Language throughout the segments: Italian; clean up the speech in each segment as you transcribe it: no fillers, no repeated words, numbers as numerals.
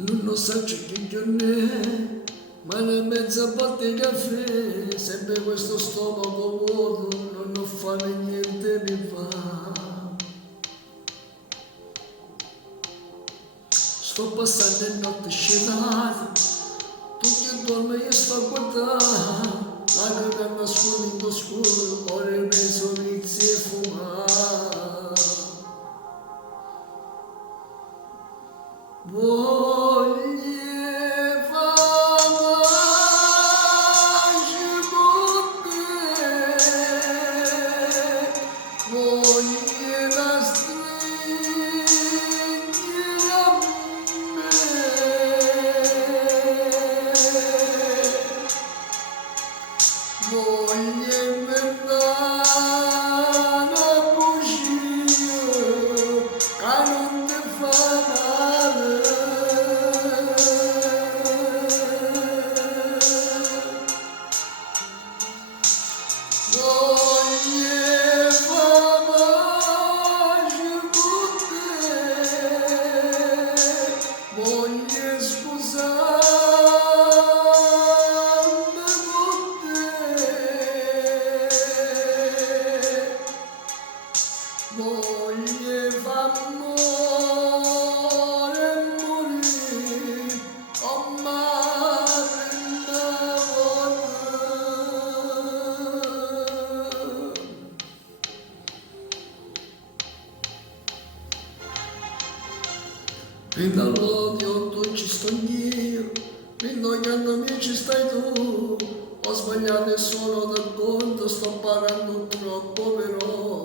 Non so che giorno è, ma una mezza botte di caffè, sempre questo stomaco vuoto, non ho fame niente mi va. Sto passando le notte scelate, tu che dormi io sto a guardare, la che nasconde in scuro, ora il mezzo inizia a fumare. E dall'odio tu ci sto io, indogliandomi ci stai tu, ho sbagliato e sono d'accordo, sto pagando troppo però.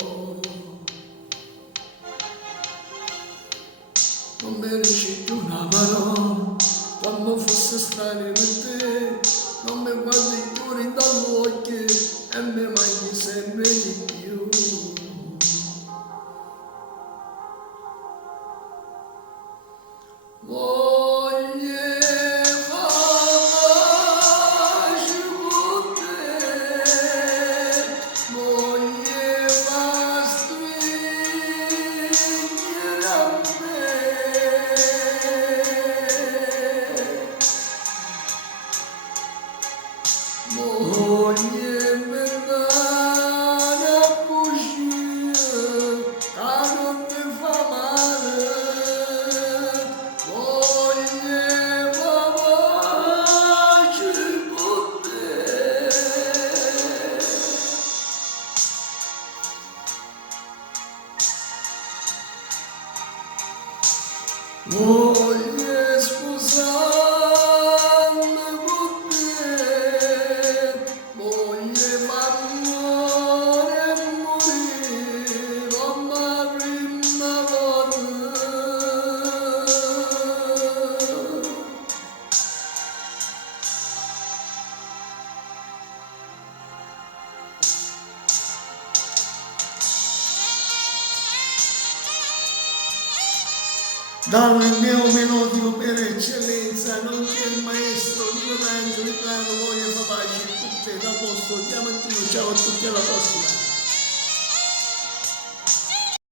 Non mi dici più una parola, quando fosse strano per te, non mi guardi più dagli occhi e mi manchi sempre di più. Voglio scusarmi con te, voglio amore e morire come prima volta. Dallo il mio melodico per eccellenza, nonché il maestro Nino D'Angelo, il brano voglio capace, tutte da posto, diamantino, ciao a tutti, alla prossima.